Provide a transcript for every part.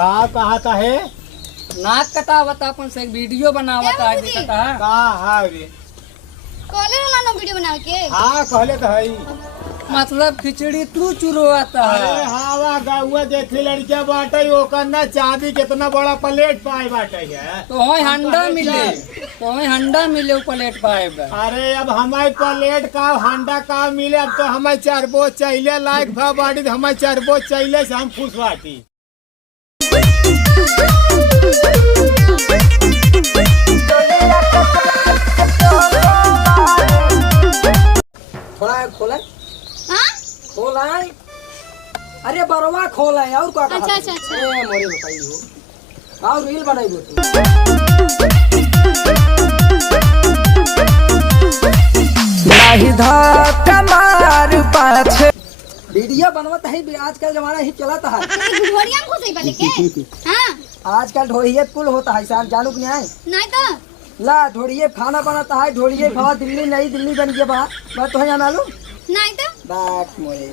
का कहा था है नाक कटावता अपन से एक वीडियो बनावता है दिखता है का हाँ रे कहले ना वीडियो बना के। हाँ कहले तो है मतलब खिचड़ी तू चुरवाता अरे है। हाँ वा गौआ देखी लड़किया बाटे ओकर ना चांदी कितना बड़ा प्लेट पाए बाटे है तो वही हंडा मिले वो प्लेट पाए बा। अरे अब हमारे प्लेट का हंडा का मिले अब तो हमें चरबो चाहिए लायक भा बाटी तो हमें चरबो चाहिए से हम खुश बाटी। खोला हां खोला अरे बरवा खोला और का अच्छा अच्छा अच्छा ए मोरे बताई हो और रील बनाई दो नाही धक्का मार पाछे वीडियो बनवत है आजकल जमाना ही चलता है। घोड़िया में घुसई वाले के। हां आजकल ढोड़िए कुल होता है साल जानू नहीं है नहीं तो ला ढोड़िए खाना बनाता है ढोड़िए खावा दिल्ली नई दिल्ली बन गया बा बात तो है मालूम नहीं तो बात मोरे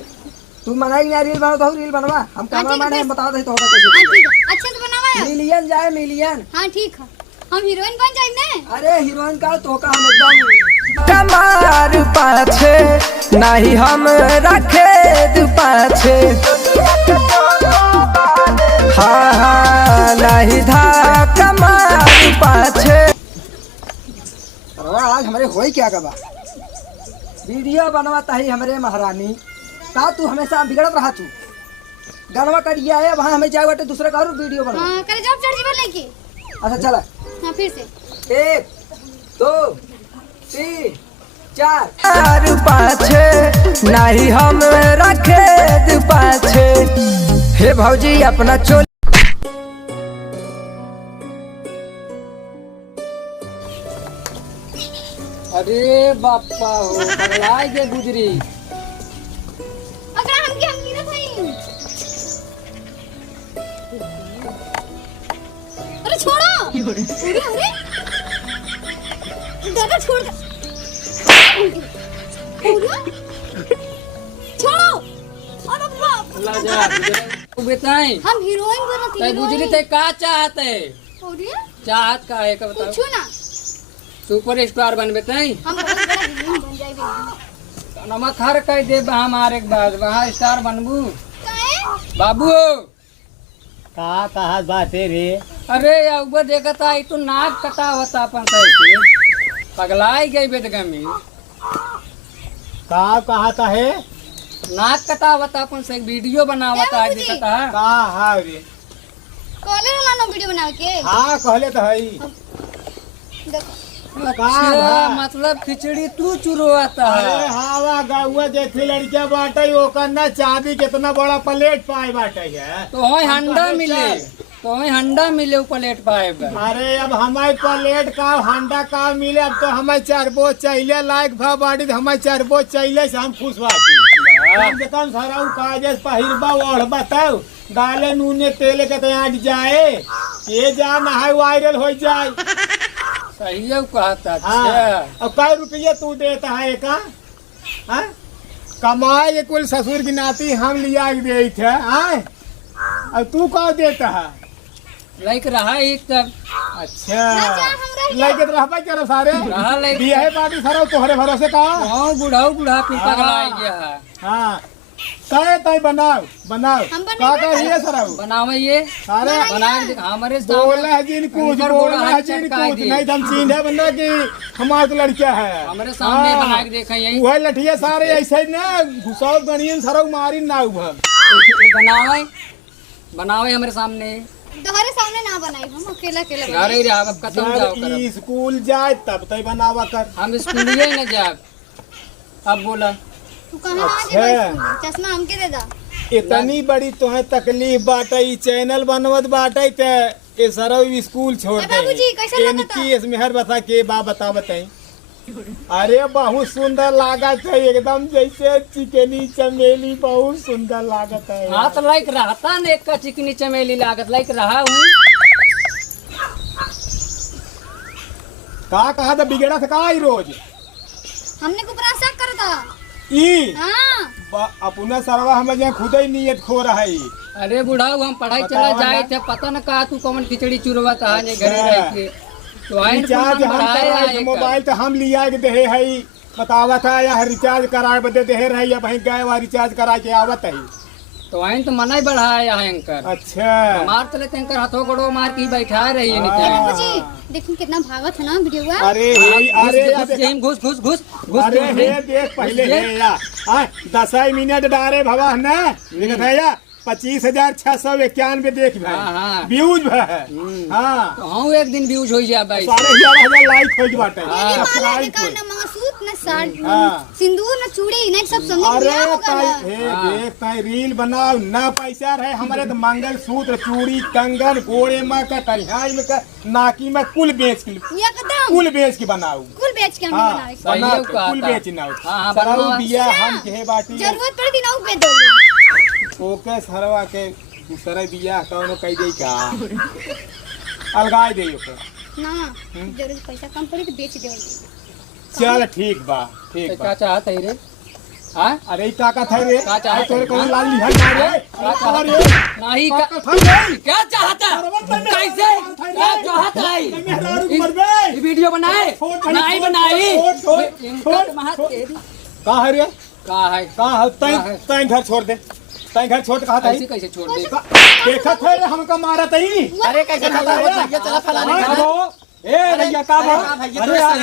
तू मनाई ना रील बना तो रील बनवा हम कैमरामैन है बता दे तो होगा हां कैसे ठीक है अच्छे से बनावा है। मिलियन जाए मिलियन। हां ठीक है हम हीरोइन बन जाए ना। अरे हीरोइन का तो का हम एकदम कमार पाछे नहीं हम रखे पाछे हाँ हाँ नहीं था कमार पाछे। आज हमारे होई क्या कबा वीडियो बनवाता है हमारे महारानी का तू हमेशा बिगड़त रहा तू गनवा कटिया है वहाँ हमें जाए बाटे दूसरे का और वीडियो बना। हां करे जॉब चढ़ जीवन लेके। अच्छा चला हां फिर से 1 2 3 4 पाछे नहीं हम रखे पाछे हे भौजी अपना चोल अरे बापा हो पगलाई के गुजरी अगर हम की ना भाई अरे छोड़ो अरे अरे दादा छोड़ दे छोड़ो अरे बाप ला जा तू बताई हम हीरोइन बनती ते गुजरी ते का चाहते अरे चाहत का है का बताओ पूछो ना सुपर स्टार बनबे तई हम बहुत बड़ा हीरोइन बन जाएंगे। नमक हर कह दे हमारे एक बार वहाँ स्टार बनबू काहे बाबू का कहा बाटे रे अरे ऊपर देखा था तो नाक कटा होता अपन से पगलाई गई बेदगमी का कहा था है नाक कटा होता अपन से एक वीडियो बनावता है दिखता है का हाँ रे कहले ना वीडियो बना के। हाँ कहले तो है देखो अच्छा मतलब खिचड़ी तू चुरवाता अरे है। हाँ वा गौआ देखी लड़किया बाटे ओकर ना चांदी कितना बड़ा प्लेट पाए बाटे है तो वही हंडा मिले वो प्लेट पाए बा। अरे अब हमारे प्लेट का हंडा का मिले अब तो हमें चरबो चाहिए लायक भा बाटी तो हमें चरबो चाहिए से हम खुश बाटी। कम से कम सारा कागज पहिरबा ओढ़ बताओ डाले नूने तेल के तैयार जाए ये जा नहाय वायरल हो जाए। सही है कहता। हाँ अच्छा अब कै रुपये तू देता है का हाँ? कमाए ये कुल ससुर की नाती हम लिया के दे थे हाँ? अब तू कहाँ देता है लाइक रहा ही तब अच्छा लगे तो रहबा क्या सारे रहा लाइक दिया है पार्टी सारा तोहरे भरोसे का हाँ बुढ़ा पीपा गलाई गया है। हाँ कहे तय बनाओ बनाओ हम बने का कह रही है सर बनावे ये अरे बना के दिखा हमारे बोला है जिन कुछ बोला है जिन कुछ नहीं तो हम सीधे बंदा की हमारे तो लड़किया है हमारे सामने बना के देखा यही वह लठिया सारे ऐसे ना घुसाव गणियन सारा मारी ना उभर बनावे हमारे सामने तुम्हारे सामने ना बनाई हम अकेला अकेला घर ही रहा अब खत्म जाओ जब कर स्कूल जाए तब तय बनावा कर हम स्कूल ही न जाब अब बोला तू कहां आ अच्छा। जे चश्मा हमके दे दा। इतनी बड़ी तुम्हें तकलीफ बाटे ई चैनल बनवत बाटे ते ये सारा स्कूल छोड़ ए दे बाबूजी, कैसे लगता? इनकी इस मेहर बता के बता बताई। अरे बहुत सुंदर लागत है एकदम जैसे चिकनी चमेली बहुत सुंदर लागत है। हाँ तो लाइक रहता न एक का चिकनी चमेली लागत लाइक रहा हूँ का कहा था बिगड़ा था का आई रोज हमने को बड़ा शक करता। ई हां अपना सरवा हमें खुद ही नियत खो रहा है। अरे बुढ़ाऊ हम पढ़ाई चला जाए थे, पता न कहा तू कौन खिचड़ी चुरवा था ने घरे रह के। तो आइन रिचार्ज हम कराए मोबाइल तो हम लिया के देहे है, बतावा था या रिचार्ज कराए बदे देहे रही या भाई गए वहाँ रिचार्ज करा के आवत है। तो आइन तो मना ही बढ़ाया है एंकर। अच्छा मार चले एंकर हाथों गोड़ो मार के बैठा रही है नीचे। अरे जी देखिए कितना भागत है ना वीडियो। अरे घुस घुस घुस अरे हे देख पहले हे या 10 मिनट डारे भवा ना लिखत है या 25,691 देख भाई हाँ। व्यूज है। हाँ तो हाँ एक दिन व्यूज हो जाए भाई। 11,000 लाइक हो बाटे। ना मंगलसूत्र ना साड़ी हाँ। सिंदूर ना चूड़ी ना सब संगे अरे बियाह होगा ना। हे देख ताई रील बनाओ ना पैसा रहे हमारे तो मंगलसूत्र चूड़ी कंगन गोड़े में का करिहाई में का नाकी में कुल बेच के एकदम कुल बेच के बनाओ। कुल बेच के हम हाँ बनाए। बना सही के कहा कुल था। बेच ना हाँ, सराऊ बनवा। बिया हम के बाटी जरूरत पड़ती ना पे दो। ओके सरवा के दूसरा बिया कौनो कह दे का अलगाई दे ओके। ना जरूर पैसा कम पड़ी तो बेच दे। चल ठीक बा ठीक क्या बा। चाहत है रे? हाँ अरे ई ताकत है रे का चाहत तोरे है? कौन लाल लिहर ना रे का चाहत अरे है? नहीं का ताकत है रे क्या चाहता कैसे क्या चाहता है? मेहरारू मरबे ये वीडियो बनाए नहीं बनाई छोड़ इनका महा तेरी का है रे का है का है तै तै घर छोड़ दे तै घर छोड़ कहा था कैसे कैसे छोड़ दे? देखत है रे हमका मारत है। अरे कैसे खत्म हो भैया चला फलाने का हाँ, ए भैया का बा अरे यार ए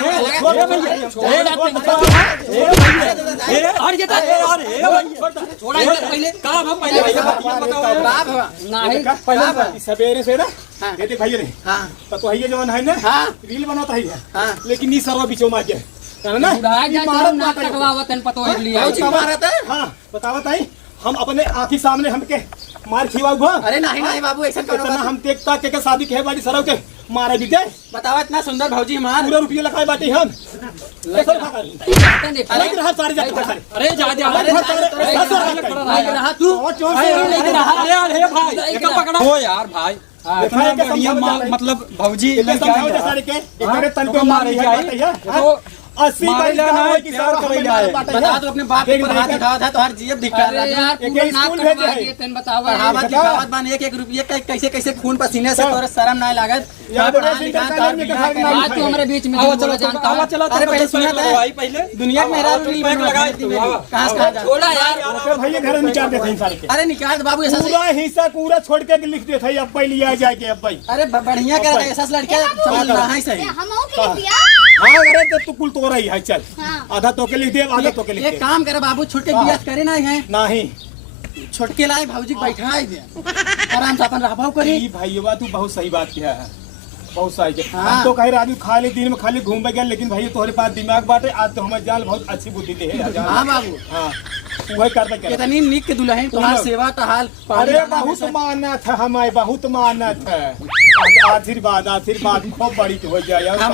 भैया और ये छोड़ा इधर पहले का हम पहले नहीं पहले सवेरे से ना ये देख भैया रे तो ये जवान है ना रील बनाता है लेकिन नी सरवा बिचो मार के है ना बुढ़ा जा मारत ना टकलावत है पतो है लिया हां बतावत है हम अपने आंखी सामने हमके मार खिवाऊ भो। अरे नहीं नहीं बाबू ऐसा करो इतना हम देखता के शादी के बाड़ी सरव के मारे भी दे बताओ इतना सुंदर भौजी हमार पूरा रुपये लगाए बाटी हम कैसे खा कर लेकिन हर सारी जाते सारे अरे जा जा अरे रहा तू और चोर से अरे भाई एक पकड़ा हो यार भाई इतना बढ़िया मतलब भौजी इतने समझाओ जा सारे के इतने तन को मार दिया बाटे है 80 मारे का ना है कि सार कर जाए बता तू अपने बाप के हाथ दिखावा था तो हर जीव दिखा अरे रहा यार एक पूरा स्कूल नाक भेजे कटवा है। दिए तन बतावा बढ़ावा बता। दिखावत बान एक रुपये का कैसे कैसे खून पसीने से तोरे शर्म नहीं लागत या बड़ा सिंगर का लेने का खाना आज तू हमारे बीच में आओ बोला चलो जानता है। चलो अरे पहले सुना था पहले दुनिया में मेरा रील लगाई कहां से कहां जा छोड़ा यार ओके भैया घर में निकाल देते हैं सारे के अरे निकाल बाबू ऐसा पूरा हिस्सा पूरा छोड़ के लिख देते हैं अब पहले आ जाए के अब भाई अरे बढ़िया कर ऐसा लड़के समझ रहा है सही हम आओ के लिख दिया। हाँ अरे तो तू कुल तो रही है चल हाँ। आधा तो के लिख दे आधा तो के लिख एक दे काम करे बाबू छोटे बियाह करे ना है नहीं छोटके लाए भौजी बैठा दे आराम से अपन रहबाव करी ई भैया तू बहुत सही बात किया है बहुत सही है हाँ। हम तो कहे राजू खाली दिन में खाली घूम गया लेकिन भैया तुम्हारे पास दिमाग बाटे आज तो हमारे जाल बहुत अच्छी बुद्धि दे है हाँ बाबू हाँ वही करते कर इतनी निक के दुल्हन तुम्हार सेवा टहाल अरे बहुत मानत है हमारे बहुत मानत है आशीर्वाद आशीर्वाद खूब बड़ी हो जाए हम